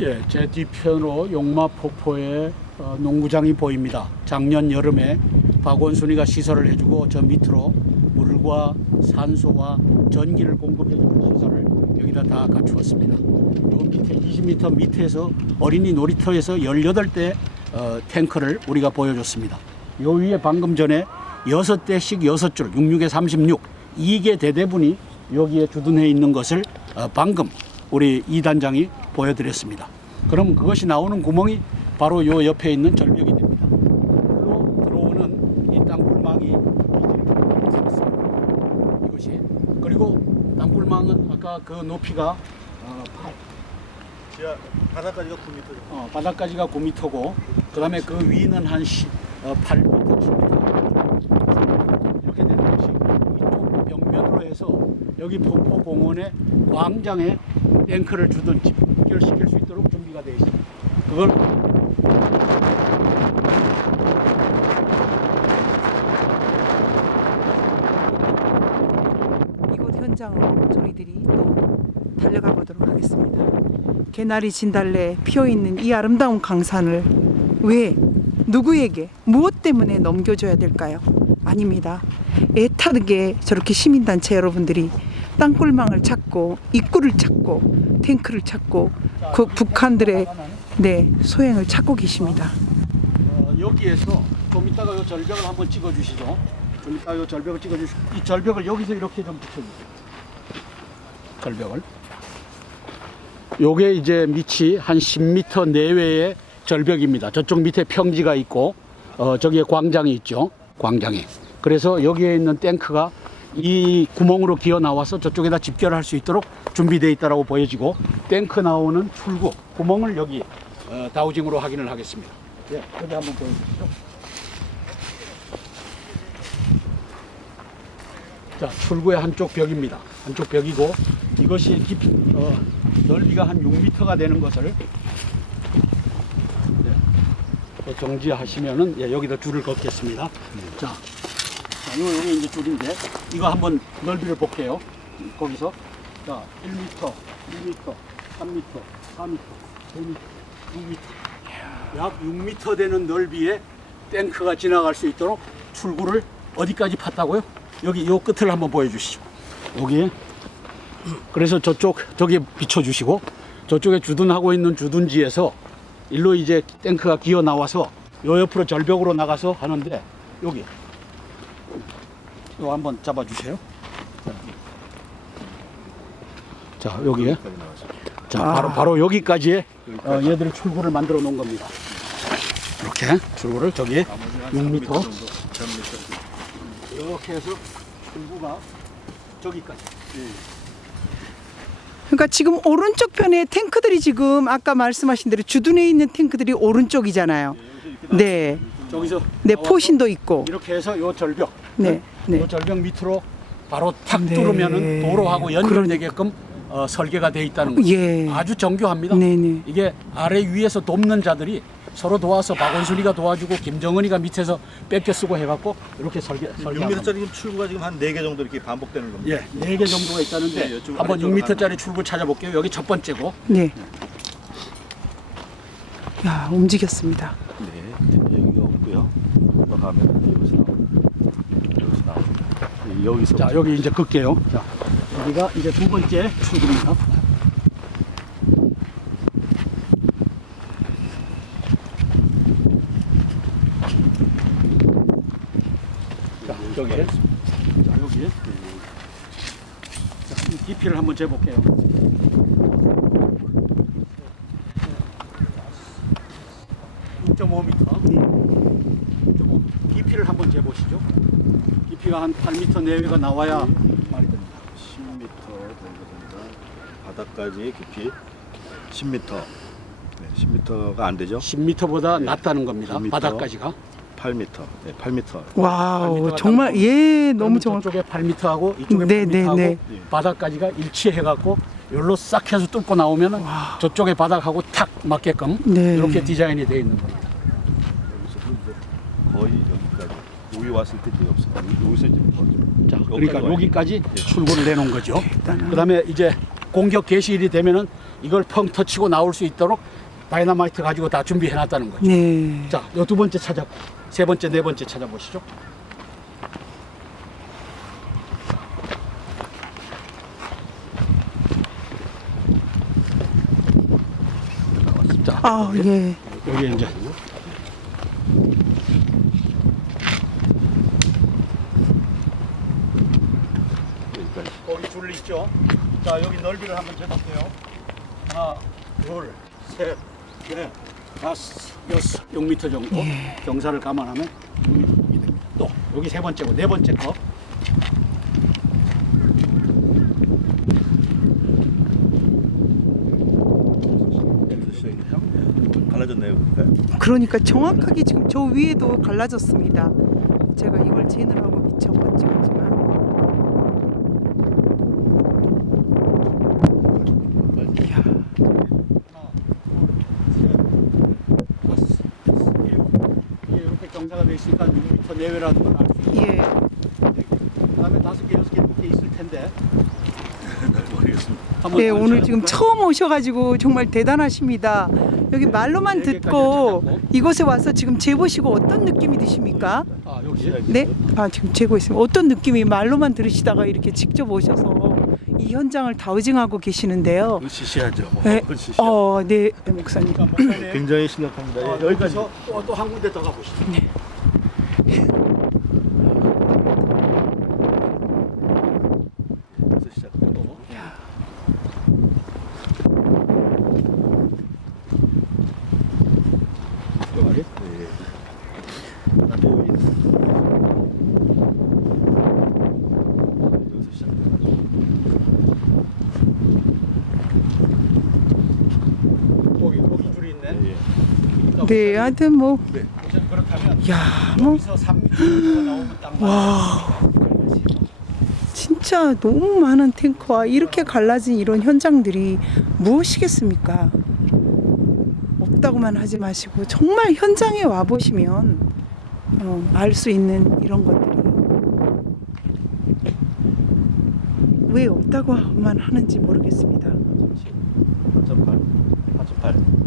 예, 제 뒤편으로 용마 폭포의 어, 농구장이 보입니다. 작년 여름에 박원순이가 시설을 해주고 저 밑으로 물과 산소와 전기를 공급해주는 시설을 여기다 다 갖추었습니다. 요 밑에 20m 밑에서 어린이 놀이터에서 18대 어, 탱크를 우리가 보여줬습니다. 요 위에 방금 전에 6대씩 6줄, 66에 36, 2개 대대분이 여기에 주둔해 있는 것을 어, 방금 우리 이 단장이 보여드렸습니다. 그럼 그것이 나오는 구멍이 바로 요 옆에 있는 절벽이 됩니다. 물로 들어오는 이 땅굴망이. 이것이 그리고 땅굴망은 아까 그 높이가 어, 팔- 지하 바닥까지가 9m 정도. 어, 바닥까지가 9m고 그다음에 그 위는 한 시, 어, 8m, 10m 이렇게 되는 것이 이쪽 벽면으로 해서 여기 폭포 공원의 광장에 탱크를 주든 집결시킬 수 있도록 준비가 되어 있습니다. 그걸 이곳 현장으로 저희들이 또 달려가 보도록 하겠습니다. 개나리 진달래 피어 있는 이 아름다운 강산을 왜 누구에게 무엇 때문에 넘겨줘야 될까요? 아닙니다. 애타게 저렇게 시민단체 여러분들이 땅굴망을 찾고 입구를 찾고 탱크를 찾고 그 북한들의 네 소행을 찾고 계십니다. 어, 여기에서 좀 이따가 요 절벽을 한번 찍어 주시죠. 좀 이따가 요 절벽을 찍어 주시고 이 절벽을 여기서 이렇게 좀 붙여 주세요. 절벽을. 요게 이제 밑이 한 10m 내외의 절벽입니다. 저쪽 밑에 평지가 있고 어, 저기에 광장이 있죠. 광장에. 그래서 여기에 있는 탱크가 이 구멍으로 기어 나와서 저쪽에다 집결할 수 있도록 준비되어 있다고 보여지고 탱크 나오는 출구 구멍을 여기 어, 다우징으로 확인을 하겠습니다. 예, 여기 한번 보여주시죠. 자, 출구의 한쪽 벽입니다. 한쪽 벽이고 이것이 깊이 어, 넓이가 한 6m가 되는 것을 네, 또 정지하시면은 예, 여기다 줄을 걷겠습니다. 자, 자, 요 요게 이제 줄인데 이거 한번 넓이를 볼게요. 거기서 자, 1m, 2m, 3m, 4m, 5m, 6m. 약 6m 되는 넓이의 탱크가 지나갈 수 있도록 출구를 어디까지 팠다고요? 여기 요 끝을 한번 보여주시죠. 여기. 그래서 저쪽 저기 비춰주시고 저쪽에 주둔하고 있는 주둔지에서 일로 이제 탱크가 기어 나와서 요 옆으로 절벽으로 나가서 하는데 여기 요 한번 잡아주세요. 자 여기에 여기까지. 자 아. 바로 바로 여기까지의 어, 얘들의 출구를 만들어 놓은 겁니다. 이렇게 출구를 저기 나머지는 한 6m 3m 정도. 3m. 이렇게 해서 출구가 저기까지. 그러니까 지금 오른쪽 편에 탱크들이 지금 아까 말씀하신 대로 주둔해 있는 탱크들이 오른쪽이잖아요. 네, 저기서 네 나와서 포신도 있고. 이렇게 해서 요 절벽, 네, 네. 요 절벽 밑으로 바로 탁 네. 뚫으면은 도로하고 연결되게끔 어, 설계가 돼 있다는 거죠. 예. 아주 정교합니다. 네, 네. 이게 아래 위에서 돕는 자들이 서로 도와서 박원순이가 도와주고 김정은이가 밑에서 뺏겨 쓰고 해갖고 이렇게 설계 설계. 6m짜리 출구가 지금 한 4개 정도 이렇게 반복되는 겁니다. 예, 네 개 정도가 있다는데 네, 이쪽 한번 아래쪽으로 6m짜리 출구 찾아볼게요. 여기 첫 번째고. 네. 야 움직였습니다. 네, 여기가 없고요. 더 가면 여기서 나옵니다. 여기서 나옵니다. 네, 여기서 자, 여기 이제 긋게요. 자, 여기가 이제 두 번째 출구입니다. 자, 여기. 자, 여기. 자, 이 깊이를 한번 재볼게요. 네. 6.5m. 깊이를 한번 재보시죠. 깊이가 한 8m 내외가 나와야 말이 됩니다. 10m 정도 됩니다. 바닥까지 깊이 10m. 네, 10m가 안 되죠? 10m보다 네. 낮다는 겁니다. 10m. 바닥까지가. 8m. 네, 8m. 와우 8m 가 정말 딱예 너무 정확. 저쪽에 8m하고 이쪽에 네, 8m하고 네, 네. 바닥까지가 일치해 갖고 여기로 싹 해서 뚫고 나오면은 저쪽에 바닥하고 탁 맞게끔 네. 이렇게 디자인이 되어 있는 겁니다. 여기서 이제 거의 여기까지. 여기 왔을 때 거의 없어요. 여기서 이제 더 좀. 자, 그러니까 와요. 여기까지 예. 출구를 내놓은 거죠. 그다음에 이제 공격 개시일이 되면은 이걸 펑 터치고 나올 수 있도록 다이너마이트 가지고 다 준비해 놨다는 거죠. 네. 자, 요 두 번째 찾아, 세 번째, 네 번째 찾아보시죠. 자, 아, 예. 여기 이제 여기까지. 거기 줄 있죠. 자, 여기 넓이를 한번 재볼게요. 하나, 둘, 셋, 넷, 다섯, 여섯, 6m 정도. 예. 경사를 감안하면 6m 됩니다. 또 여기 세 번째고 네 번째 거. 갈라졌네요. 그러니까. 그러니까 정확하게 지금 저 위에도 갈라졌습니다. 제가 이걸 재느라고 미처 못 찍었지만 이야, 하나, 둘, 셋, 다섯, 여섯, 일곱. 이게 이렇게 경사가 돼 있으니까 6m 내외라는 걸알수 있어요. 예. 그다음에 다섯 개, 여섯 개 밑에 있을 텐데. 모르겠습니다. 네, 더 오늘 지금? 처음 오셔가지고 정말 대단하십니다. 여기 말로만 네 듣고 이곳에 와서 지금 재보시고 어떤 느낌이 드십니까? 아, 여기 네? 아, 지금 재고 있습니다. 어떤 느낌이 말로만 들으시다가 이렇게 직접 오셔서 이 현장을 다우징하고 계시는데요. 시시하죠. 네, 시시하죠. 어, 네, 목사님. 그러니까 목사님, 굉장히 심각합니다. 어, 예, 여기까지. 여기서 또한 군데 더 가보시죠. 여기서 시작되고. 여기. 네. 그다음에 여기 여기서 시작돼가지고 거기, 거기 줄이 있 네. 예, 예. 자, 네, 하여튼 뭐, 그렇다면 야, 뭐, 여기서 3m 정도가 나오면 딱 와. 진짜 너무 많은 탱크와 이렇게 갈라진 이런 현장들이 무엇이겠습니까? 없다고만 하지 마시고 정말 현장에 와 보시면 어, 알 수 있는 이런 것들이 왜 없다고만 하는지 모르겠습니다. 4.8, 4.8.